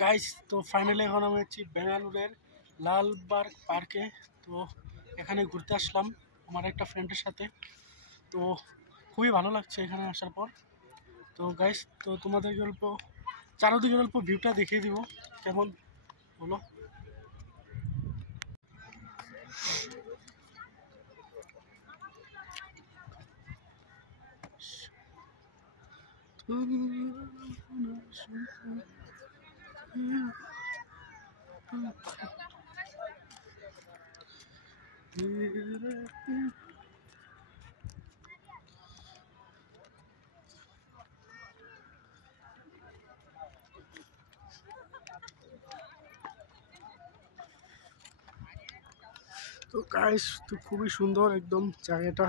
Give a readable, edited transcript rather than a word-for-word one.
গাইস তো ফাইনালি এখন আমি হচ্ছি বেঙ্গালুরের লালবাগ পার্কে। তো এখানে ঘুরতে আসলাম আমার একটা ফ্রেন্ডের সাথে। তো খুবই ভালো লাগছে এখানে আসার পর। তো গাইস তো তোমাদেরকে অল্প চারদিকে অল্প ভিউটা দেখিয়ে দিব কেমন হলো। তো গাইস তো খুবই সুন্দর একদম জায়গাটা।